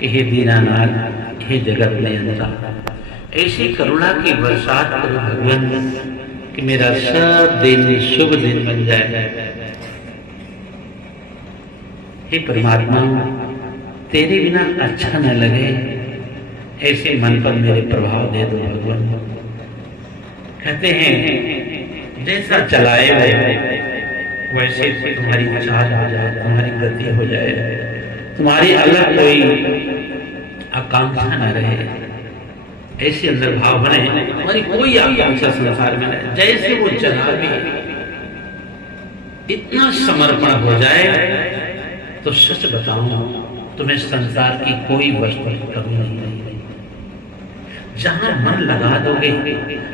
कि हे दीनानाथ, हे जगत नियंता, ऐसी करुणा की बरसात करो भगवान कि मेरा सब दिन शुभ दिन बन जाए। हे परमात्मा, तेरे बिना अच्छा न लगे ऐसे मन पर मेरे प्रभाव दे दो भगवान। कहते हैं जैसा चलाए वैसे तुम्हारी चाल हो जाए, तुम्हारी गति हो जाए, तुम्हारी अलग कोई आकांक्षा न रहे, ऐसे अंदर भाव बने, तुम्हारी कोई आकांक्षा संसार में रहे, जैसे वो चला भी इतना समर्पण हो जाए तो सच बताऊं तुम्हें संसार की कोई वस्तु कमी नहीं रहेगी। जहां मन लगा दोगे,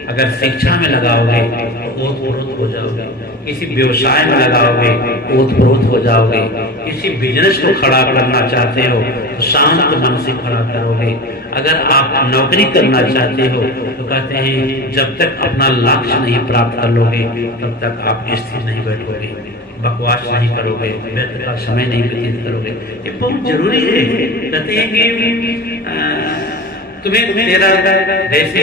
अगर शिक्षा में लगाओगे तो ओतप्रोत हो जाओगे, किसी व्यवसाय में लगाओगे ओतप्रोत हो जाओगे, किसी बिजनेस को खड़ा करना चाहते हो तो शांत मन से खड़ा करोगे, अगर आप नौकरी करना चाहते हो तो कहते हैं जब तक अपना लक्ष्य नहीं प्राप्त कर लोगे तब तक आप स्थिर नहीं बैठोगे, बकवास नहीं करोगे, व्यर्थ का समय नहीं व्यतीत करोगे। ये बहुत जरूरी है। कहते हैं कि तुम्हें तेरा जैसे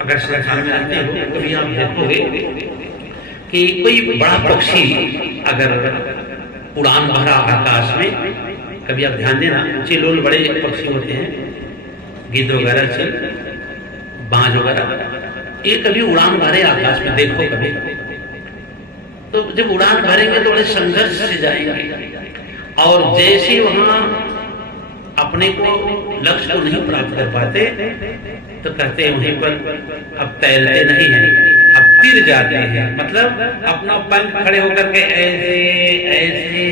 अगर संसार में रहते हो कभी आप देखोगे कि कोई बड़ा पक्षी अगर उड़ान भरा आकाश में, कभी आप ध्यान देना, चिलोल बड़े पक्षी होते हैं, गिद्ध वगैरह, चिल, बाज वगैरह, ये कभी उड़ान भरे आकाश में देखो कभी, तो जब उड़ान भरेंगे तो बड़े संघर्ष से जाएंगे और जैसे वहां अपने को लक्ष्य को नहीं प्राप्त कर पाते तो कहते हैं वहीं पर अब तैरते नहीं हैं, अब तिर जाते हैं, मतलब अपना पंख खड़े होकर के ऐसे ऐसे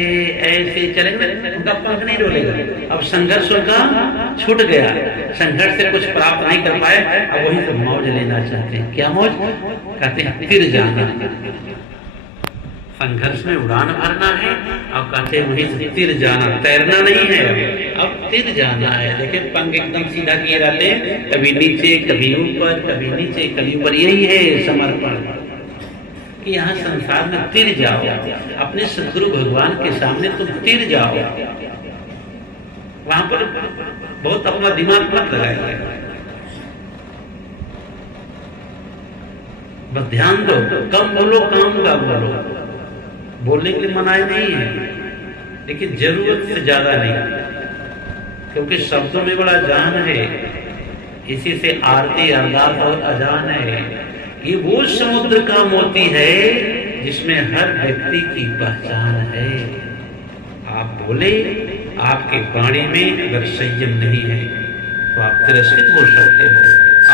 ऐसे चलेंगे, उनका पंख नहीं डोलेगा। अब संघर्ष उनका छूट गया, संघर्ष से कुछ प्राप्त नहीं कर पाए, अब वहीं से मौज लेना चाहते हैं। क्या मौज? कहते हैं तिर जाना। संघर्ष में उड़ान भरना है और कहते हैं वहीं से तिर जाना, तैरना नहीं है, अब तिर जाना है। देखिए पंख एकदम सीधा किए रहते हैं, कभी नीचे कभी ऊपर, कभी नीचे कभी ऊपर, यही है समर्पण कि यहाँ संसार में तिर जाओ, अपने सदगुरु भगवान के सामने तुम तिर जाओ, वहां पर बहुत अपना दिमाग मत लगाइए, बस ध्यान दो, कम बोलो काम का बोलो, बोलने के लिए मनाही नहीं है लेकिन जरूरत से ज्यादा नहीं, क्योंकि शब्दों में बड़ा जान है, इसी से आरती अरदास और अजान है। ये वो समुद्र का मोती है जिसमें हर व्यक्ति की पहचान है। आप बोले, आपके वाणी में अगर संयम नहीं है तो आप तिरस्कृत हो सकते हो,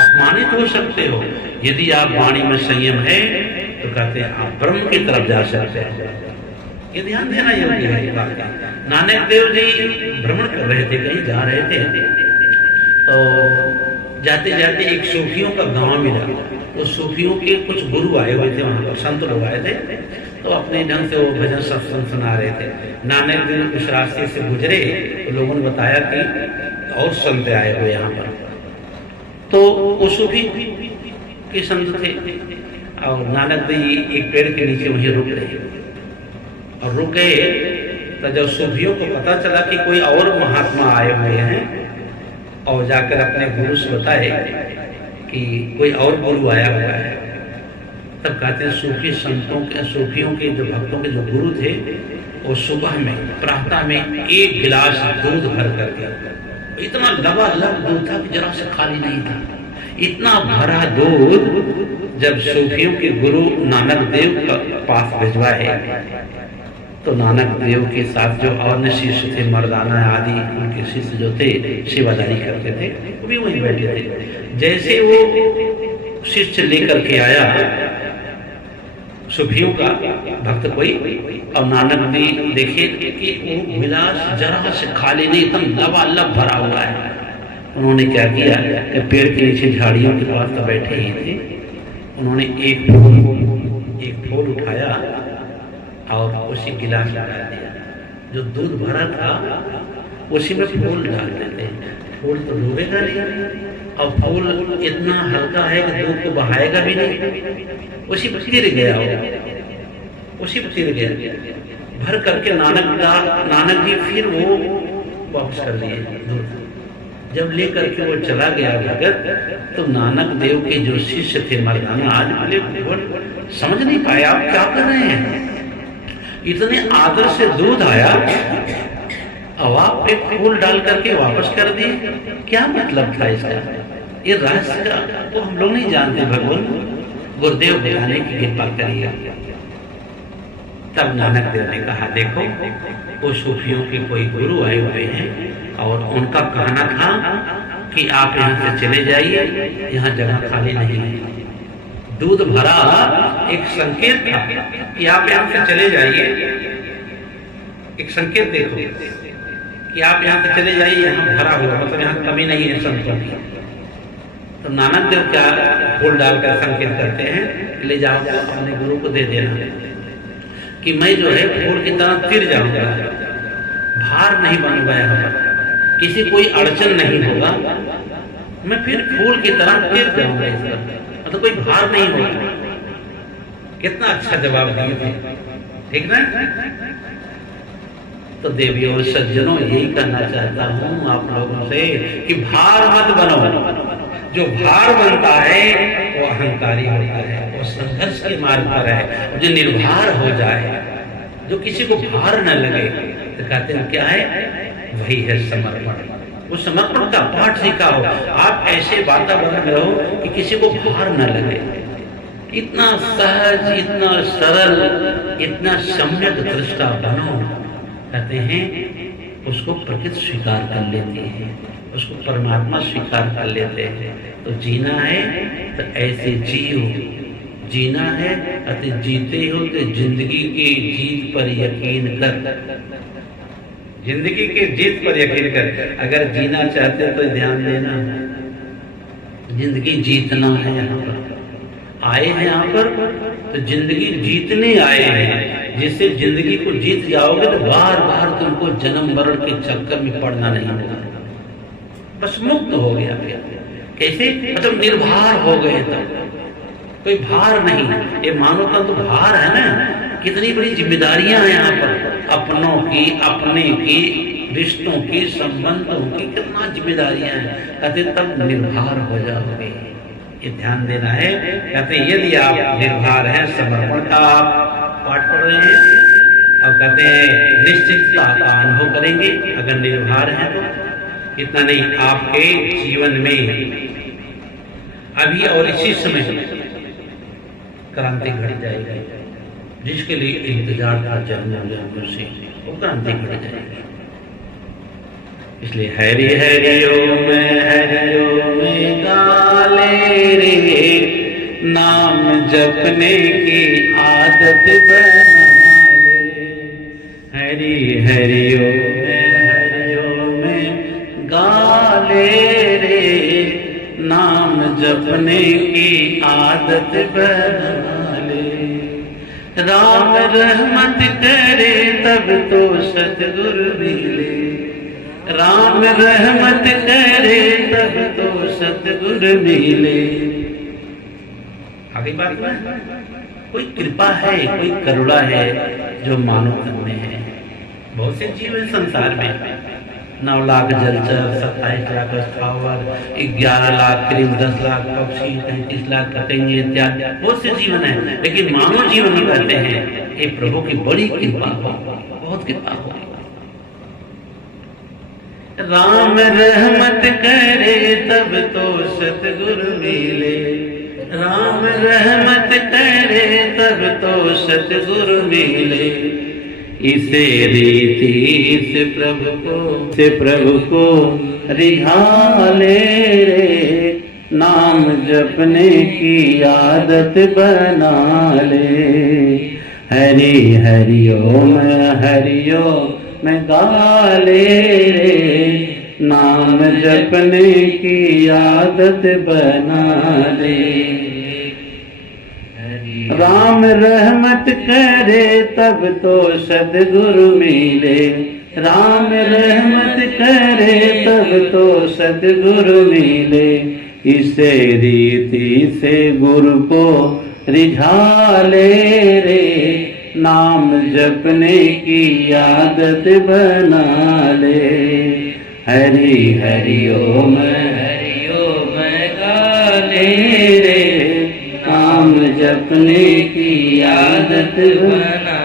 अपमानित हो सकते हो। यदि आप वाणी में संयम है तो कहते हैं आप ब्रह्म की तरफ जा सकते हैं। ये ध्यान देना योग्य है ये बात। नानक देव जी भ्रमण कर रहे थे, कहीं जा रहे थे, तो जाते जाते एक सूफियों का गांव मिला, तो सूफियों के कुछ गुरु आए हुए थे, वहां पर संत लोग आए थे, तो अपने ढंग से वो भजन सत्संग सुना रहे थे। नानक देव उस रास्ते से गुजरे तो लोगों ने बताया कि और संत आए हुए यहाँ पर, तो वो सूफी के संत थे और नानक देव एक पेड़ के नीचे वहीं रुक रहे और रुक गए। तो जब सूफियों को पता चला कि कोई और महात्मा आए हुए हैं और जाकर अपने गुरु से बताए कि कोई और गुरु आया हुआ है, तब कहते हैं सूफी संतों के, सूफियों के जो भक्तों के जो गुरु थे वो सुबह में प्रातः में एक गिलास दूध भर करके, इतना लबालब दूध था कि जरा से खाली नहीं था, इतना भरा दूध जब सूफियों के गुरु नानक देव का पास भिजवाए तो नानक देव के साथ जो और शिष्य थे, मर्दाना आदि उनके शिष्य जो थे सेवादारी करते थे, वो भी वहीं बैठे थे। जैसे वो शिष्य लेकर के आया सूफियों का भक्त कोई, और नानक ने देखे कि वो गिलास जरा से खाली नहीं, एकदम लबालब भरा हुआ है। उन्होंने क्या किया कि पेड़ के नीचे झाड़ियों के पास तो बैठे ही थे, उन्होंने एक फूल उठाया और उसी गिलास में डाल दिया, जो दूध भरा था उसी में फूल डाल देते। फूल तो डूबेगा नहीं और फूल इतना हल्का है कि दूध को बहाएगा भी नहीं, उसी पर गिर गया, उसी पर गिर गया। भर करके नानक जी फिर वो वापस कर दिए। जब लेकर के वो चला गया भगत, तो नानक देव के जो शिष्य थे मर्दाना, आज बोले समझ नहीं पाए आप क्या कर रहे हैं, इतने आदर से दूध आया, अब आप एक फूल डाल करके वापस कर दिए, क्या मतलब था इसका? ये रहस्य का तो हम लोग नहीं जानते। भगवान गुरुदेव बताने की कृपा करिए। तब नानक देव ने कहा, देखो वो सूफियों के कोई गुरु आए हुए हैं और उनका कहना था कि आप यहाँ से चले जाइए, यहाँ जगह खाली नहीं है। दूध भरा एक संकेत था कि आप यहाँ से चले जाइए, एक संकेत देखो कि आप यहाँ से चले जाइए, यहाँ भरा हुआ, मतलब यहाँ कमी नहीं है संतों की। तो नानक देव क्या फूल डालकर संकेत करते हैं, ले जाओ अपने गुरु को दे देना कि मैं जो है फूल की तरह तिर जाऊंगा, भार नहीं बनूंगा, यहाँ किसी कोई अड़चन नहीं होगा, मैं फिर फूल की तरह तिर जाऊंगा, इस पर मतलब कोई भार नहीं होगा। कितना अच्छा जवाब दिए थे, ठीक ना? तो देवी और सज्जनों, यही करना चाहता हूं आप लोगों से कि भार मत बनो। जो भार बनता है वो अहंकारी होता है, वो संघर्ष के मार्ग पर है। जो निर्भर हो जाए, जो किसी को भार न लगे, तो कहते हैं क्या है, वही है समर्पण। वो समर्पण का पाठ सीखा हो, आप ऐसे वातावरण में रहो कि किसी को भार न लगे। इतना सहज, इतना सरल, इतना सम्यक दृष्टा बनो। कहते हैं उसको प्रकृति स्वीकार कर लेती है, उसको परमात्मा स्वीकार कर लेते हैं। तो जीना है तो ऐसे जियो, जीना है अति जीते हो तो जिंदगी की जीत पर यकीन कर, जिंदगी के जीत पर यकीन कर। अगर जीना चाहते तो ध्यान देना, जिंदगी जीतना है। यहाँ पर आए हैं, यहाँ पर तो जिंदगी जीतने आए हैं। जिससे जिंदगी को जीत जाओगे तो बार बार तुमको जन्म मरण के चक्कर में पड़ना नहीं होगा, बस मुक्त हो गया। कैसे? मतलब निर्भर हो गए, तब कोई भार नहीं। ये मानो का तो भार है ना, कितनी बड़ी जिम्मेदारियां हैं यहाँ पर, अपनों की, अपने की, रिश्तों की, संबंधों की, कितना जिम्मेदारियां हैं। कहते तब निर्भर हो जाओगे, ये ध्यान देना है। कहते यदि आप निर्भर हैं, समर्पण का आप पाठ पढ़ रहे हैं, अब कहते हैं निश्चितता का अनुभव करेंगे अगर निर्भर हैं तो। इतना नहीं, आपके जीवन में अभी और इसी समय क्रांति घट जाएगी। जिसके लिए इंतजार था जन्मों से, वो क्रांति घट जाएगी। इसलिए हरि हरि ओम गाले रे, नाम जपने की आदत बना ले। हरि हरि ओम गाले रे, नाम जपने की आदत बना ले। राम रहमत करे तब तो सतगुरु मिले, राम रहमत करे तब तो सतगुरु मिले। आगे बात में कोई कृपा है, कोई करुणा है जो मानव तन में है। बहुत से जीव है संसार में, 9 लाख जलचर, 27 लाख स्थावर, 11 लाख करीब 10 लाख पक्षी, 33 लाख पतंगे इत्यादि बहुत से जीवन है। लेकिन मानव जीवन में कहते हैं ये प्रभु की बड़ी कृपा हो, बहुत कृपा हो। राम रहमत करे तब तो सतगुरु मिले, राम रहमत करे तब तो सतगुरु मिले। इसे रीति से प्रभु को रिझा ले रे, नाम जपने की आदत बना ले। हरि हरि ओम गा ले रे, नाम जपने की आदत बना ले। राम रहमत करे तब तो सद्गुरु मिले, राम रहमत करे तब तो सद्गुरु मिले। इसे रीति से गुरु को रिझा ले रे, नाम जपने की आदत बना ले। हरि हरि ओम गाले रे, नाम जपने की आदत बना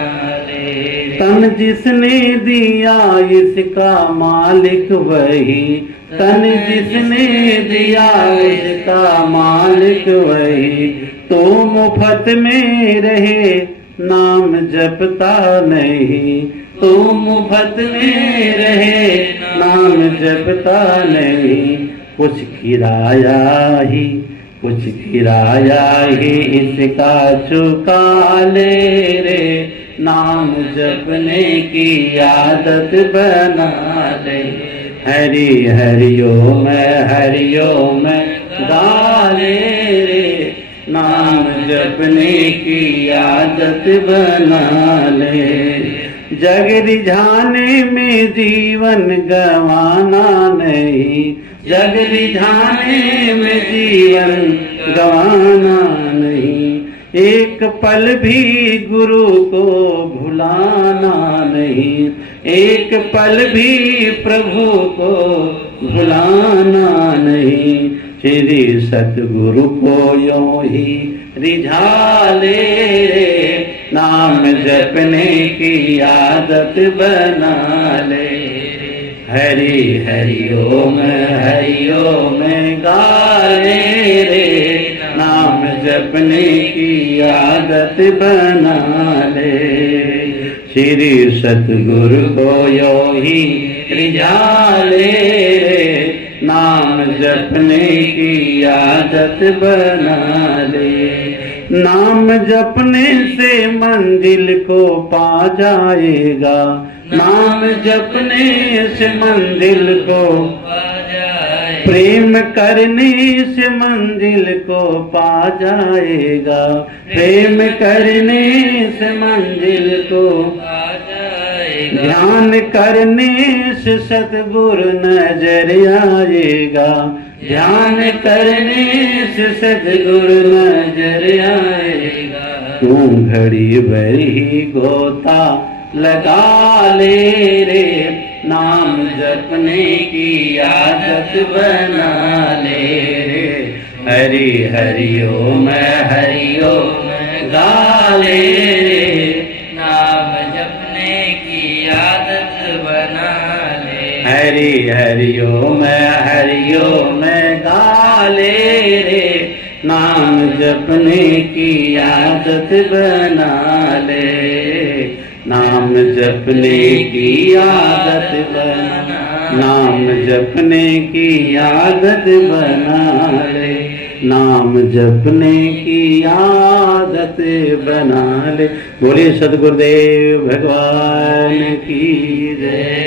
ले। तन जिसने दिया इसका मालिक वही, तन जिसने दिया इसका मालिक वही, तो मुफ्त में रहे नाम जपता नहीं, तो मुफ्त में रहे नाम जपता नहीं। कुछ किराया ही, कुछ किराया ही इसका चुका ले रे, नाम जपने की आदत बना ले। हरि हरि ओम गाले रे, नाम जपने की आदत बना ले। जग रिझाने में जीवन गंवाना नहीं, जग रिझाने में जीवन गंवाना नहीं। एक पल भी गुरु को भुलाना नहीं, एक पल भी प्रभु को भुलाना नहीं। श्री सतगुरु को यूं ही रिझा ले रे, नाम जपने की आदत बना ले। हरि हरि ओम गाले रे, नाम जपने की आदत बना ले। श्री सतगुरु को यूं ही रिझा ले रे, नाम जपने की आदत बना ले। नाम जपने से मंजिल को पा जाएगा, नाम जपने से मंजिल को पा जाएगा। प्रेम करने से मंजिल को पा जाएगा, प्रेम करने से मंजिल को पा जाएगा। ध्यान करने से सतगुरु नजर आएगा, ध्यान करने से सतगुरु नजर आएगा। तू घड़ी भरी गोता लगा ले रे, नाम जपने की आदत बना ले रे। हरि हरि ओम गाले रे, नाम जपने की आदत बना ले। हरि हरि ओम गाले रे, नाम जपने की आदत बना ले। नाम जपने की आदत बना, नाम जपने की आदत बना ले, नाम जपने की आदत बना ले। बोलिए सद्गुरुदेव भगवान की जय।